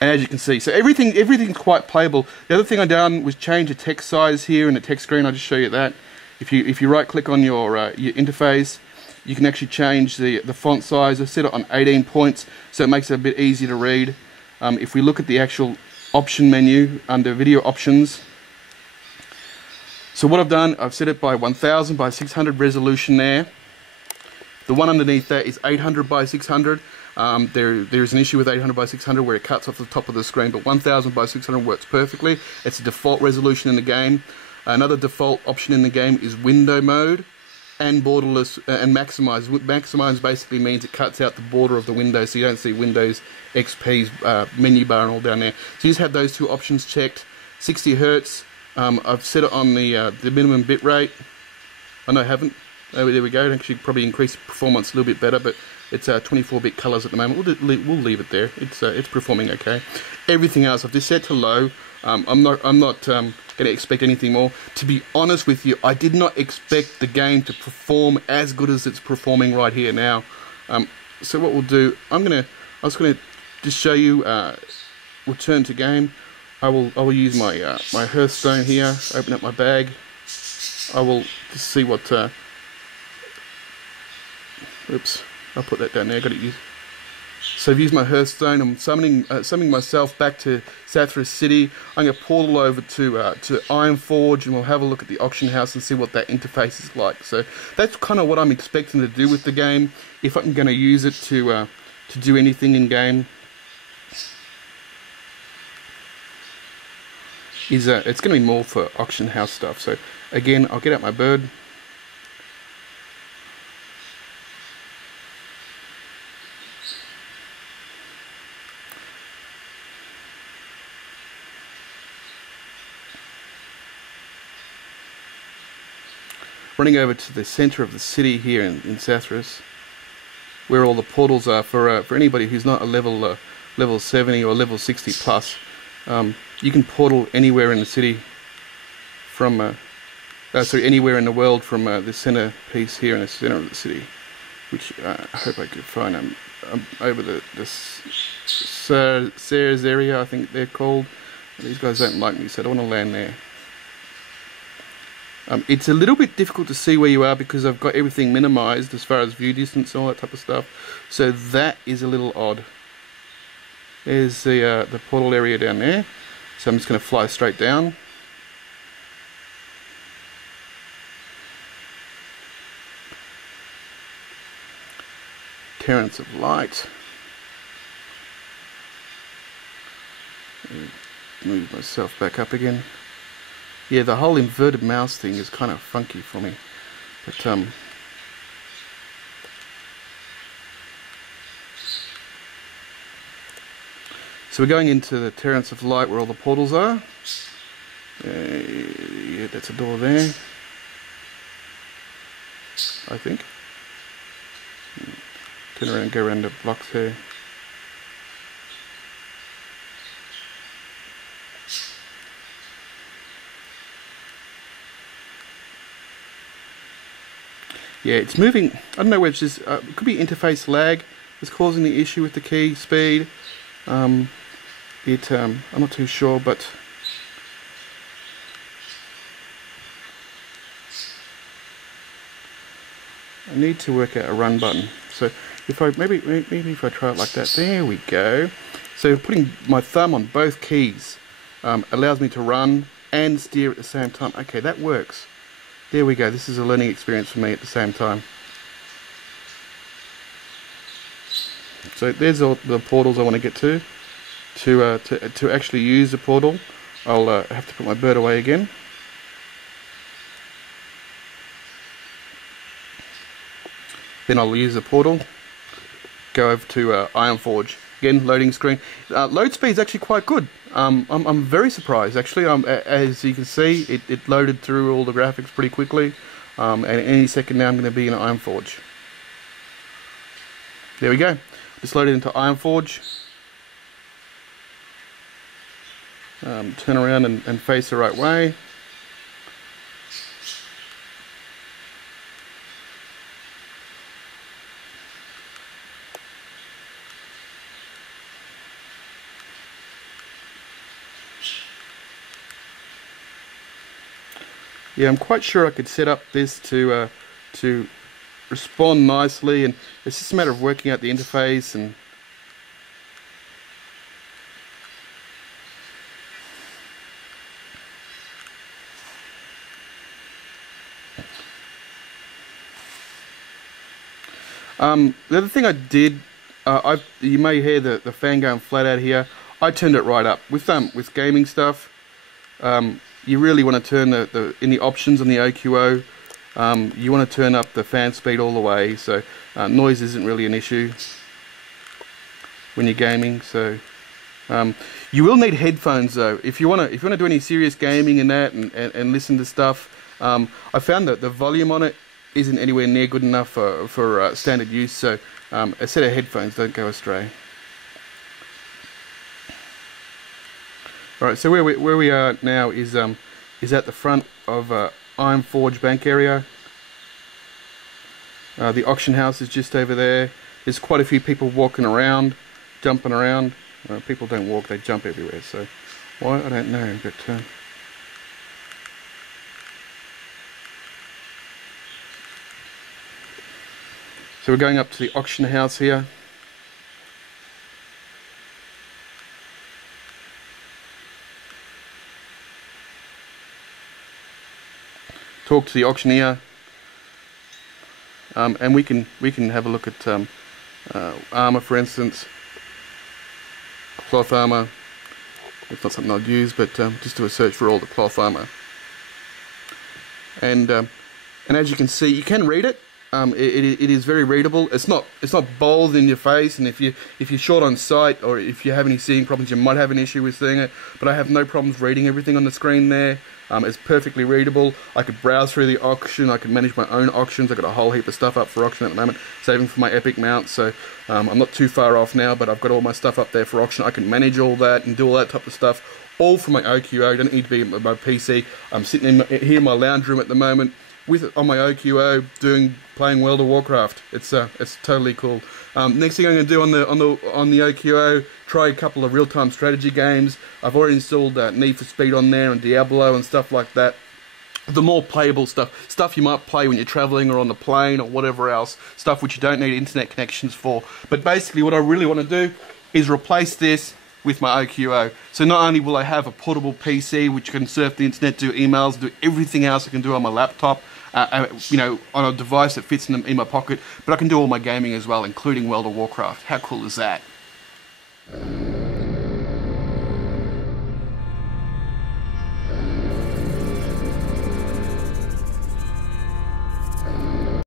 And as you can see, so everything's quite playable. The other thing I done was change the text size here in the text screen. I'll just show you that. If you right click on your interface, you can actually change the font size. I set it on 18 points, so it makes it a bit easier to read. If we look at the actual option menu under video options, so what I've done, I've set it by 1000 by 600 resolution there. The one underneath that is 800 by 600. There's an issue with 800 by 600 where it cuts off the top of the screen, but 1000 by 600 works perfectly. It's a default resolution in the game. Another default option in the game is window mode and borderless and maximize. Maximize basically means it cuts out the border of the window, so you don't see Windows XP's menu bar and all down there. So you just have those two options checked. 60 Hertz. I've set it on the minimum bit rate. Oh no, I haven't. Oh, there we go. It actually probably increased performance a little bit better, but it's 24-bit colors at the moment. We'll leave it there. It's performing okay. Everything else I've just set to low. I'm not going to expect anything more. To be honest with you, I did not expect the game to perform as good as it's performing right here now. So what we'll do, I was going to just show you. Return to game. I will use my my Hearthstone here. Open up my bag. I will just see what. Oops, I'll put that down there. Got it used. So I've used my Hearthstone. I'm summoning myself back to Sathras City. I'm going to portal over to Ironforge, and we'll have a look at the auction house and see what that interface is like. So that's kind of what I'm expecting to do with the game. If I'm going to use it to do anything in game, is it's going to be more for auction house stuff. So again, I'll get out my bird. Running over to the center of the city here in Sathras, where all the portals are for anybody who's not a level 70 or level 60 plus. You can portal anywhere in the city from anywhere in the world from the center piece here in the center of the city, which I hope I could find. I'm over the Sayers area, I think they're called. These guys don't like me, so I don't want to land there. It's a little bit difficult to see where you are because I've got everything minimized as far as view distance and all that type of stuff. So that is a little odd. There's the portal area down there. So I'm just going to fly straight down. Terrence of Light. Move myself back up again. Yeah, the whole inverted mouse thing is kind of funky for me, but so we're going into the Terrence of Light where all the portals are. Yeah, that's a door there, I think. Turn around and go around the blocks here. Yeah, it's moving. I don't know whether it's just, it could be interface lag that's causing the issue with the key speed. I'm not too sure, but I need to work out a run button. So if I maybe if I try it like that, there we go. So putting my thumb on both keys allows me to run and steer at the same time. Okay, that works. There we go. This is a learning experience for me at the same time. So there's all the portals I want to get to. To actually use the portal, I'll have to put my bird away again. Then I'll use the portal. Go over to Ironforge. Again, loading screen. Load speed is actually quite good. I'm very surprised actually. As you can see, it loaded through all the graphics pretty quickly, and any second now I'm going to be in Ironforge. There we go. Just loaded into Ironforge. Turn around and face the right way. Yeah, I'm quite sure I could set up this to respond nicely, and it's just a matter of working out the interface. And the other thing I did, you may hear the fan going flat out here. I turned it right up with gaming stuff. You really want to turn in the options on the OQO. You want to turn up the fan speed all the way, so noise isn't really an issue when you're gaming. So you will need headphones though if you want to do any serious gaming and that and listen to stuff. I found that the volume on it isn't anywhere near good enough for standard use, so a set of headphones, don't go astray. Alright, so where we are now is at the front of Iron Forge Bank area. The auction house is just over there. There's quite a few people walking around, jumping around. People don't walk, they jump everywhere, so why, I don't know, but so we're going up to the auction house here. Talk to the auctioneer, and we can have a look at armor, for instance, cloth armor. It's not something I'd use, but just do a search for all the cloth armor. And as you can see, you can read it. It is very readable. It's not bold in your face, and if you're short on sight or if you have any seeing problems, you might have an issue with seeing it. But I have no problems reading everything on the screen there. It's perfectly readable. I could browse through the auction. I could manage my own auctions. I've got a whole heap of stuff up for auction at the moment, saving for my Epic mount. So I'm not too far off now, but I've got all my stuff up there for auction. I can manage all that and do all that type of stuff, all from my OQO. Don't need to be my PC. I'm sitting here in my lounge room at the moment with it on my OQO, playing World of Warcraft. It's totally cool. Next thing I'm going to do on the OQO, try a couple of real-time strategy games. I've already installed Need for Speed on there and Diablo and stuff like that. The more playable stuff you might play when you're traveling or on the plane or whatever else, stuff which you don't need internet connections for. But basically what I really want to do is replace this with my OQO. So not only will I have a portable PC which can surf the internet, do emails, do everything else I can do on my laptop, you know, on a device that fits in my pocket, but I can do all my gaming as well, including World of Warcraft. How cool is that?